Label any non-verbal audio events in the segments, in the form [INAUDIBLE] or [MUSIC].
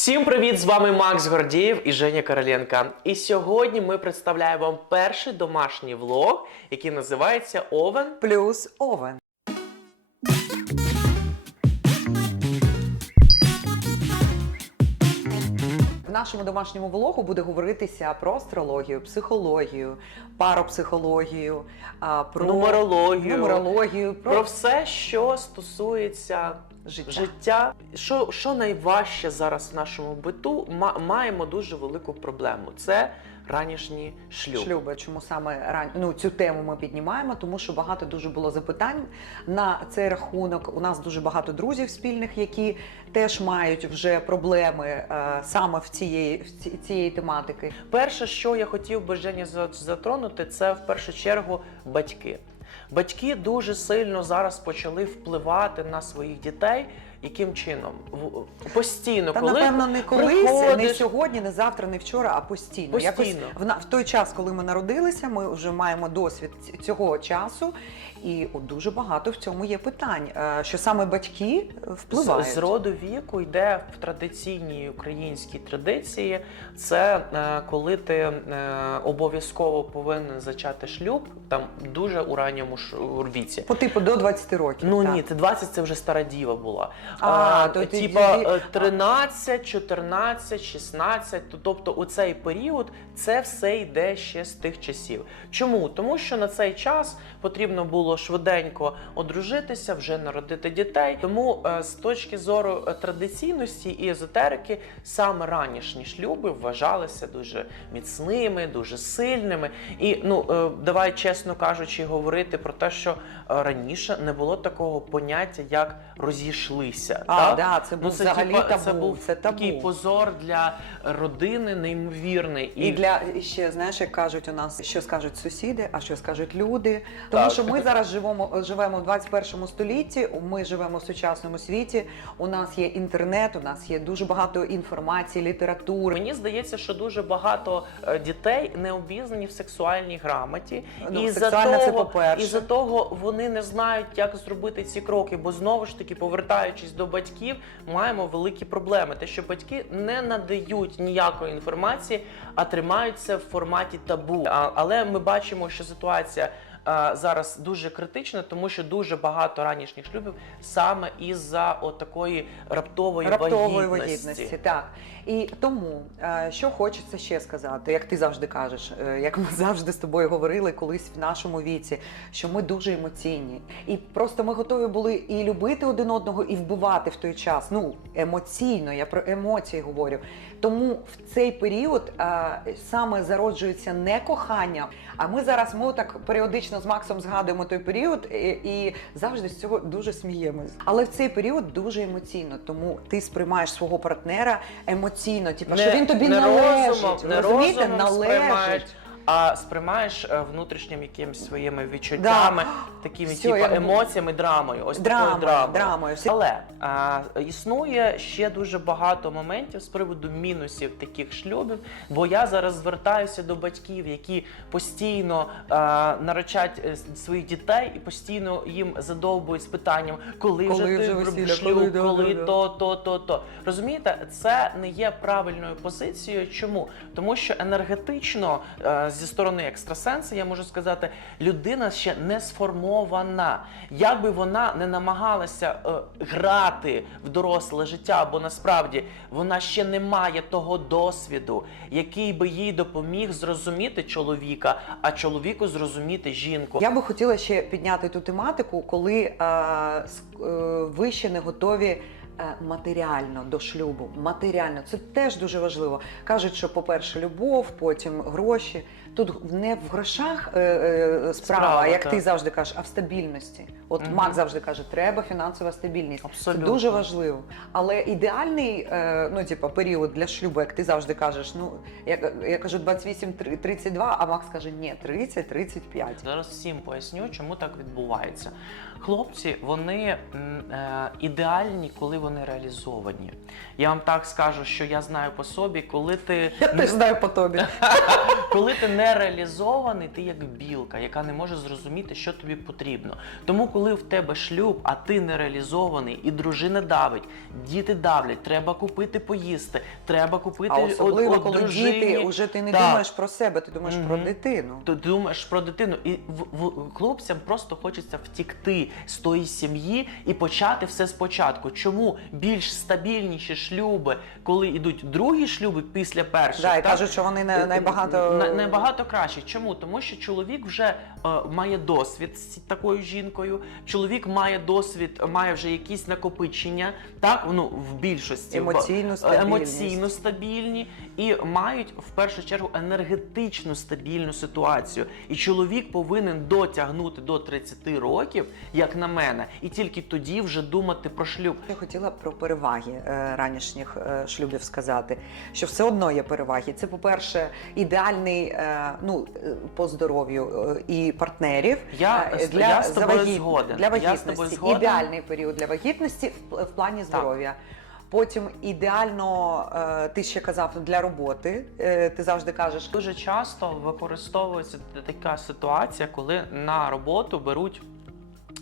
Всім привіт! З вами Макс Гордієв і Женя Короленка. І сьогодні ми представляємо вам перший домашній влог, який називається Овен. плюс овен. В нашому домашньому влогу буде говоритися про астрологію, психологію, парапсихологію, а, про Нумерологію. нумерологію, про, Про все, що стосується життя. життя. Що, що найважче зараз в нашому биту? Ма- маємо дуже велику проблему. Це ранішній шлюб. Шлюби, чому саме ран... ну, цю тему ми піднімаємо, тому що багато дуже було запитань на цей рахунок. У нас дуже багато друзів спільних, які теж мають вже проблеми е, саме в цієї в цієї тематики. Перше, що я хотів би Женя затронути, це в першу чергу батьки. Батьки дуже сильно зараз почали впливати на своїх дітей. Яким чином? Постійно, Та коли напевно не колись, не сьогодні, не завтра, не вчора, а постійно. Постійно. Якось в, в той час, коли ми народилися, ми вже маємо досвід цього часу, і от дуже багато в цьому є питань, е, що саме батьки е, впливають. З, з роду віку йде в традиційній українській традиції. Це е, коли ти е, обов'язково повинен зачати шлюб там дуже у ранньому віці. По типу до 20 років. Ну так. ні, це 20 це вже стара діва була. А, Е, то ти- типа ти- е, 13, 14, 16, то- тобто у цей період це все йде ще з тих часів. Чому? Тому що на цей час потрібно було швиденько одружитися, вже народити дітей. Тому е, з точки зору е, традиційності і езотерики, саме ранішні шлюби вважалися дуже міцними, дуже сильними. І ну е, давай чесно кажучи, говорити про те, що е, раніше не було такого поняття, як розійшлися. А, так? да, це був взагалі типа, табу, це був це табу. такий позор для родини, неймовірний. І для ще знаєш, як кажуть у нас, що скажуть сусіди, а що скажуть люди. Тому Так. що ми зараз живемо, живемо в 21 столітті. Ми живемо в сучасному світі. У нас є інтернет, у нас є дуже багато інформації, літератури. Мені здається, що дуже багато е, дітей не обізнані в сексуальній грамоті, Ну, і за сексуальна це по-перше. і за того вони не знають, як зробити ці кроки. Бо знову ж таки, повертаючись до батьків, маємо великі проблеми. Те, що батьки не надають ніякої інформації, а тримаються в форматі табу. Але ми бачимо, що ситуація. Е, Зараз дуже критична, тому що дуже багато ранішніх шлюбів саме із-за отакої раптової, Раптової вагітності. вагітності, так. І тому, е, що хочеться ще сказати, як ти завжди кажеш, е, як ми завжди з тобою говорили колись в нашому віці, що ми дуже емоційні. І просто ми готові були і любити один одного, і вбивати в той час. Ну, емоційно, я про емоції говорю. Тому в цей період саме зароджується не кохання. А ми зараз ми так періодично з Максом згадуємо той період і, і завжди з цього дуже сміємось. Але в цей період дуже емоційно, тому ти сприймаєш свого партнера емоційно, типу, що він тобі не належить. розумом, не розумієте, сприймають, належить. А сприймаєш е, внутрішнім якимись своїми відчуттями, [GASPS] такими Всьо, типу, я- емоціями, драмою. Ось Драмою, такою драмою. драмою. Всі- Але а, існує ще дуже багато моментів з приводу мінусів таких шлюбів. Бо я зараз звертаюся до батьків, які постійно е, своїх дітей і постійно їм задовбують з питанням, коли, Коли вже ти вже весілля, шлюб, коли, коли, да, да, да. то, то, то, то. Розумієте, це не є правильною позицією. Чому? Тому що енергетично е, зі сторони екстрасенса, я можу сказати, людина ще не сформована. Як би вона не намагалася е, грати в доросле життя, бо насправді вона ще не має того досвіду, який би їй допоміг зрозуміти чоловіка, а чоловіку зрозуміти жінку. Я би хотіла ще підняти ту тематику, коли е, е, ви ще не готові. е, Матеріально до шлюбу, матеріально це теж дуже важливо. Кажуть, що по-перше, любов, потім гроші. Тут не в грошах е, е, справа, Справа, як так. ти завжди кажеш, а в стабільності. От Мгм. Мак завжди каже, треба фінансова стабільність. Абсолютно. Це дуже важливо. Але ідеальний е, ну, типу, період для шлюбу, як ти завжди кажеш, ну я, я кажу 28-32, а Макс каже, ні, 30-35. Зараз всім поясню, чому так відбувається. Хлопці, вони м, е, ідеальні, коли вони вони реалізовані. Я вам так скажу, що я знаю по собі, коли ти Я теж знаю по тобі. [LAUGHS] коли ти не реалізований, ти як білка, яка не може зрозуміти, що тобі потрібно. Тому, коли в тебе шлюб, а ти не реалізований, і дружина давить, діти давлять, треба купити поїсти, треба купити А особливо, от- от коли дружині. діти, уже ти не Так. думаєш про себе, ти думаєш про дитину. Ти думаєш про дитину, і в, в хлопцям просто хочеться втікти з тої сім'ї і почати все спочатку. Чому більш стабільніші шлюби, коли йдуть другі шлюби після перших? Да, і кажуть, що вони не, найбагато На- набагато краще. Чому? Тому що чоловік вже е, має досвід з такою жінкою. Чоловік має досвід, має вже якісь накопичення, так ну в більшості Емоційну Е, стабільність. емоційно стабільні і мають в першу чергу енергетично стабільну ситуацію. І чоловік повинен дотягнути до 30 років, як на мене, і тільки тоді вже думати про шлюб. Я хотіла про переваги е, ранішніх е, шлюбів сказати, що все одно є переваги. Це, по-перше, ідеальний е, ну, по здоров'ю і партнерів Я, з- я з тобою завагіт- згоден. Для Я з вагітності. тобою згоден. Ідеальний період для вагітності в, в плані здоров'я. Потім ідеально, е, ти ще казав, для роботи. Е, Ти завжди кажеш, Дуже часто використовується така ситуація, коли на роботу беруть.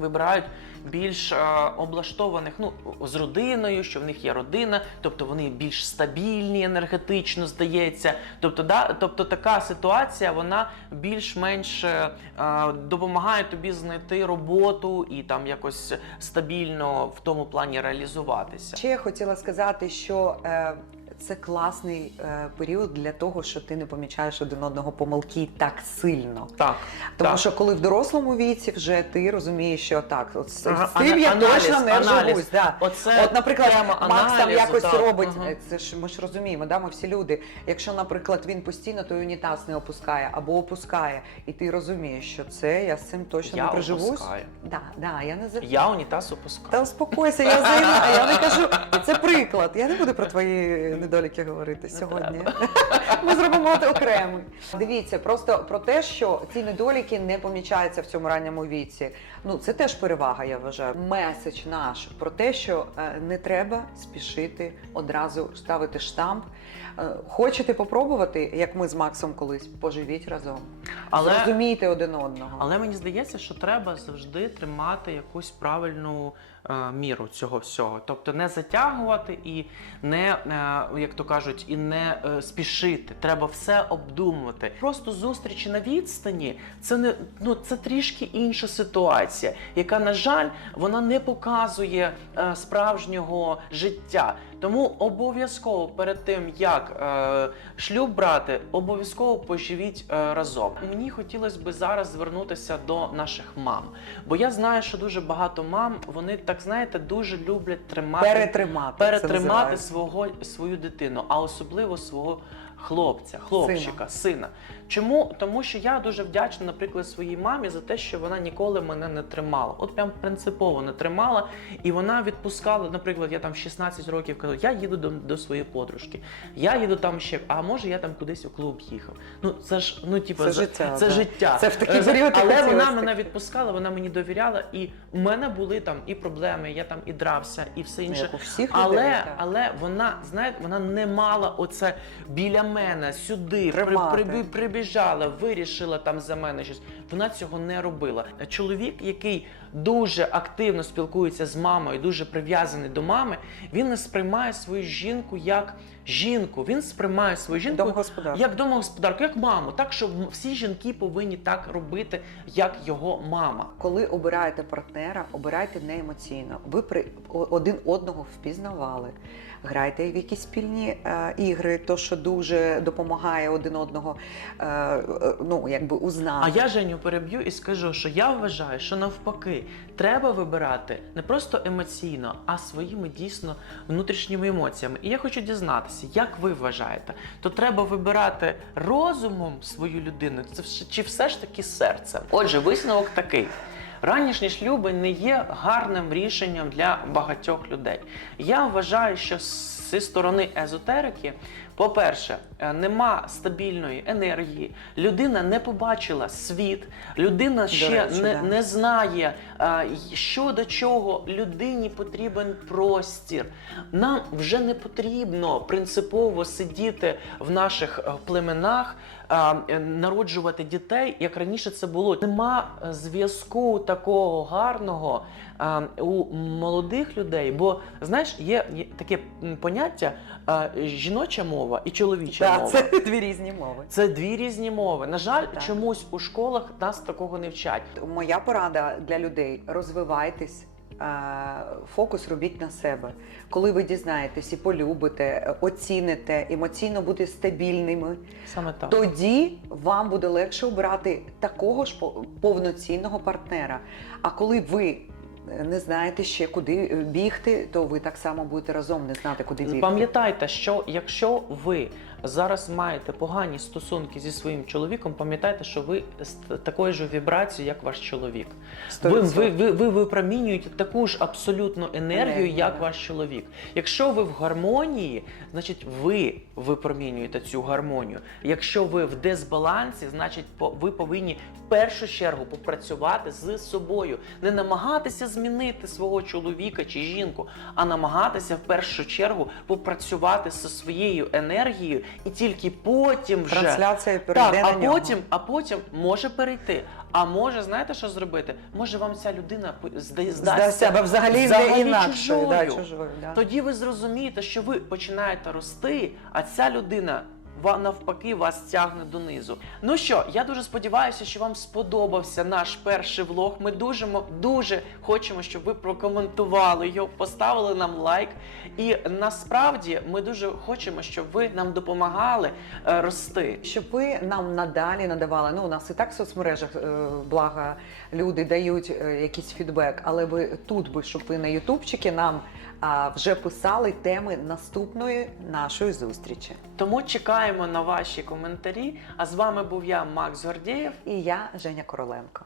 Вибирають більш е, облаштованих ну з родиною, що в них є родина, тобто вони більш стабільні енергетично здається. Тобто, да, тобто така ситуація вона більш-менш е, е, допомагає тобі знайти роботу і там якось стабільно в тому плані реалізуватися. Ще я хотіла сказати, що е, це класний е, період для того, що ти не помічаєш один одного помилки так сильно. Так, Тому так. що коли в дорослому віці вже ти розумієш, що так, от з, Ага, цим я аналіз, точно не аналіз. вживусь. Да. Оце От, наприклад, Макс там аналізу, якось так. робить. Мгм. е, Це ж ми ж розуміємо, да, ми всі люди. Якщо, наприклад, він постійно той унітаз не опускає або опускає, і ти розумієш, що це я з цим точно Я не приживусь. опускаю. Да, да, я не за Я унітаз опускаю. та успокойся, я заявляю, я не кажу. Це приклад. Я не буду про твої недоліки говорити сьогодні. [LAUGHS] Ми зробимо це окремий. Дивіться, просто про те, що ці недоліки не помічаються в цьому ранньому віці. Ну це теж перевага, я вважаю. Меседж наш про те, що е, не треба спішити одразу ставити штамп. Е, Хочете попробувати, як ми з Максом колись, поживіть разом. Але- Зрозумійте один одного. Але мені здається, що треба завжди тримати якусь правильну міру цього всього. Тобто не затягувати і не, е, як то кажуть, і не е, спішити. Треба все обдумувати. Просто зустрічі на відстані це не ну це трішки інша ситуація, яка, на жаль, вона не показує е, справжнього життя. Тому обов'язково перед тим, як е, шлюб брати, обов'язково поживіть е, разом. Мені хотілося б зараз звернутися до наших мам, бо я знаю, що дуже багато мам вони так знаєте дуже люблять тримати Перетримати. перетримати свого свою дитину, а особливо свого хлопця, хлопчика, сина. Чому? Тому що я дуже вдячна, наприклад, своїй мамі за те, що вона ніколи мене не тримала. От прям принципово не тримала, і вона відпускала. Наприклад, я там 16 років кажу, я їду до, до своєї подружки. Я їду там ще, а може я там кудись у клуб їхав. Ну це ж ну типу, Це за- життя, Це да. життя. Це в такий Е, період Але вона мене відпускала, вона мені довіряла, і в мене були там і проблеми. Я там і дрався, і все інше. Як у всіх Але, людей. але вона, знаєте, вона не мала оце біля мене сюди, при, Тримати. при, прибіжала, вирішила там за мене щось. Вона цього не робила. Чоловік, який дуже активно спілкується з мамою, дуже прив'язаний до мами, він не сприймає свою жінку як жінку. Він сприймає свою жінку Домогосподарство. як домогосподарку, як маму. Так що всі жінки повинні так робити, як його мама. Коли обираєте партнера, обирайте не емоційно. Ви при один одного впізнавали. Грайте в якісь спільні е, ігри, то що дуже допомагає один одного, е, е, ну якби узнати. А я Женю переб'ю і скажу, що я вважаю, що навпаки треба вибирати не просто емоційно, а своїми дійсно внутрішніми емоціями. І я хочу дізнатися, як ви вважаєте, то треба вибирати розумом свою людину, чи все ж таки серцем? Отже, висновок такий. Ранішні шлюби не є гарним рішенням для багатьох людей. Я вважаю, що зі сторони езотерики, по-перше, нема стабільної енергії, людина не побачила світ, людина ще речі, не, да. не знає, е, що до чого людині потрібен простір. Нам вже не потрібно принципово сидіти в наших е, племенах, е, е, народжувати дітей, як раніше це було. Нема е, зв'язку такого гарного е, у молодих людей. Бо знаєш, є, таке поняття е, жіноча мова і чоловіча Мова. це [LAUGHS] дві різні мови. Це дві різні мови. На жаль, Так. чомусь у школах нас такого не вчать. Моя порада для людей: розвивайтесь. е, Фокус робіть на себе. Коли ви дізнаєтесь і полюбите, оціните, емоційно будете стабільними, Саме так. тоді вам буде легше обрати такого ж повноцінного партнера. А коли ви е, не знаєте ще куди е, бігти, то ви так само будете разом не знати, куди бігти. Пам'ятайте, що якщо ви зараз маєте погані стосунки зі своїм чоловіком, пам'ятайте, що ви з т- такої ж вібрації, як ваш чоловік. Ви, ви, ви, ви випромінюєте таку ж абсолютну енергію, Енергію, як ваш чоловік. Якщо ви в гармонії, значить ви випромінюєте цю гармонію. Якщо ви в дисбалансі, значить по- ви повинні в першу чергу попрацювати з собою, не намагатися змінити свого чоловіка чи жінку, а намагатися в першу чергу попрацювати зі своєю енергією, і тільки потім вже Трансляція перейде так, на а нього. потім, а потім може перейти. А може, знаєте, що зробити? Може, вам ця людина зда- здасться, Здасть себе взагалі, взагалі інакшою. Да, чужою. чужою да. Тоді ви зрозумієте, що ви починаєте рости, а ця людина. Навпаки, вас тягне донизу. Ну що, я дуже сподіваюся, що вам сподобався наш перший влог. Ми дуже дуже хочемо, щоб ви прокоментували його, поставили нам лайк. І насправді ми дуже хочемо, щоб ви нам допомагали е, рости. Щоб ви нам надалі надавали. Ну, у нас і так в соцмережах е, блага люди дають е, якийсь фідбек, але ви тут би, щоб ви на Ютубчики нам вже писали теми наступної нашої зустрічі. Тому чекаємо на ваші коментарі. А з вами був я, Макс Гордєєв. І я, Женя Короленко.